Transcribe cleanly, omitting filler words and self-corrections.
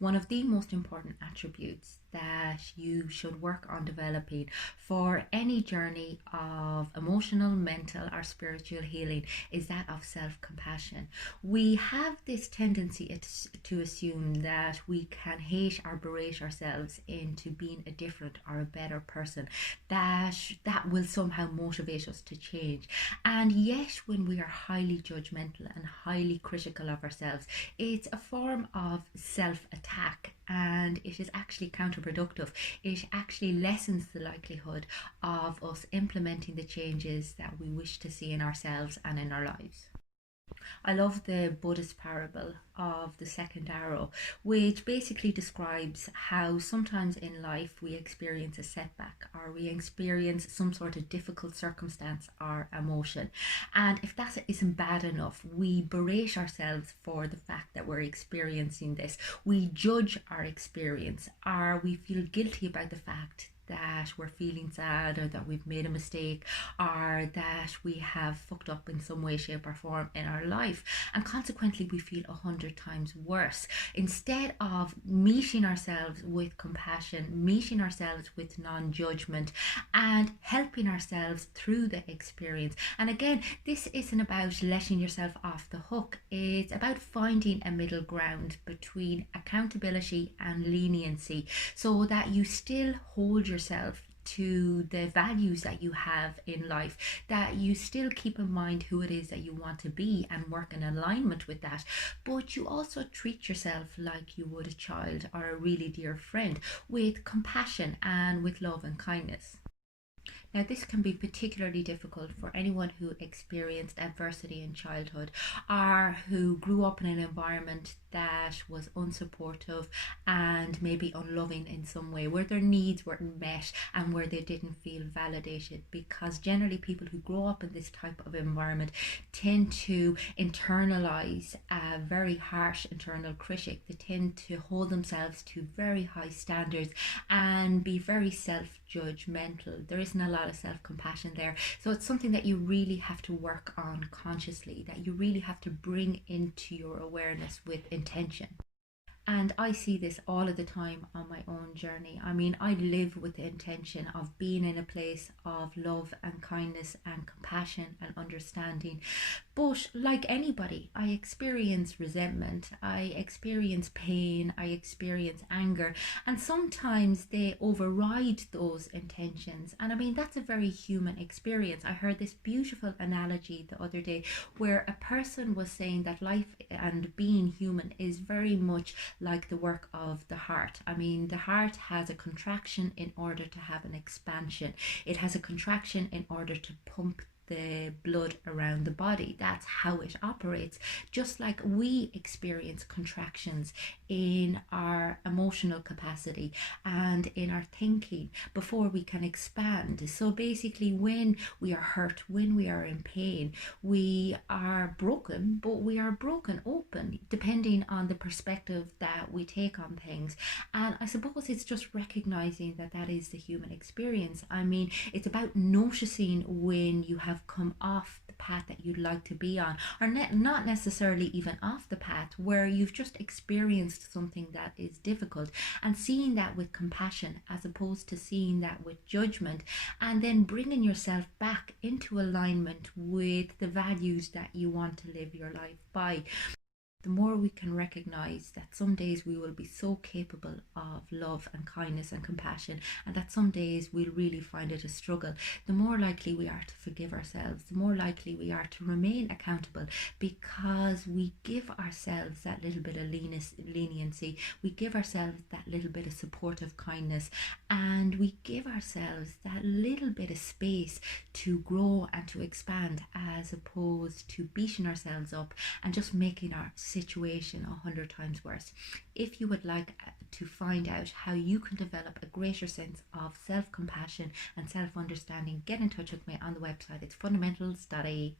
One of the most important attributes that you should work on developing for any journey of emotional, mental, or spiritual healing is that of self compassion. We have this tendency to assume that we can hate or berate ourselves into being a different or a better person, that will somehow motivate us to change. And yet, when we are highly judgmental and highly critical of ourselves, it's a form of self attack, and it is actually counterproductive. It actually lessens the likelihood of us implementing the changes that we wish to see in ourselves and in our lives. I love the Buddhist parable of the second arrow, which basically describes how sometimes in life we experience a setback or we experience some sort of difficult circumstance or emotion. And if that isn't bad enough, we berate ourselves for the fact that we're experiencing this. We judge our experience, or we feel guilty about the fact that we're feeling sad, or that we've made a mistake, or that we have fucked up in some way, shape, or form in our life. And consequently, we feel 100 times worse. Instead of meeting ourselves with compassion, meeting ourselves with non judgment, and helping ourselves through the experience. And again, this isn't about letting yourself off the hook, it's about finding a middle ground between accountability and leniency, so that you still hold yourself to the values that you have in life, that you still keep in mind who it is that you want to be and work in alignment with that, but you also treat yourself like you would a child or a really dear friend, with compassion and with love and kindness. Now, this can be particularly difficult for anyone who experienced adversity in childhood, or who grew up in an environment that was unsupportive and maybe unloving in some way, where their needs weren't met and where they didn't feel validated. Because generally, people who grow up in this type of environment tend to internalize a very harsh internal critic. They tend to hold themselves to very high standards and be very self-judgmental. There isn't a lot of self-compassion there. So it's something that you really have to work on consciously, that you really have to bring into your awareness with intention. And I see this all of the time on my own journey. I mean, I live with the intention of being in a place of love and kindness and compassion and understanding. But like anybody, I experience resentment, I experience pain, I experience anger, and sometimes they override those intentions. And I mean, that's a very human experience. I heard this beautiful analogy the other day where a person was saying that life and being human is very much like the work of the heart. I mean, the heart has a contraction in order to have an expansion. It has a contraction in order to pump the blood around the body. That's how it operates. Just like we experience contractions in our emotional capacity and in our thinking before we can expand. So basically, when we are hurt, when we are in pain, we are broken, but we are broken open depending on the perspective that we take on things. And I suppose it's just recognizing that that is the human experience. I mean, it's about noticing when you have come off the path that you'd like to be on, or not necessarily even off the path, where you've just experienced something that is difficult, and seeing that with compassion as opposed to seeing that with judgment, and then bringing yourself back into alignment with the values that you want to live your life by. The more we can recognize that some days we will be so capable of love and kindness and compassion, and that some days we'll really find it a struggle, the more likely we are to forgive ourselves, the more likely we are to remain accountable, because we give ourselves that little bit of leniency, we give ourselves that little bit of supportive kindness, and we give ourselves that little bit of space to grow and to expand, as opposed to beating ourselves up and just making our situation 100 times worse. If you would like to find out how you can develop a greater sense of self-compassion and self-understanding, get in touch with me on the website. It's fundamentals.ie.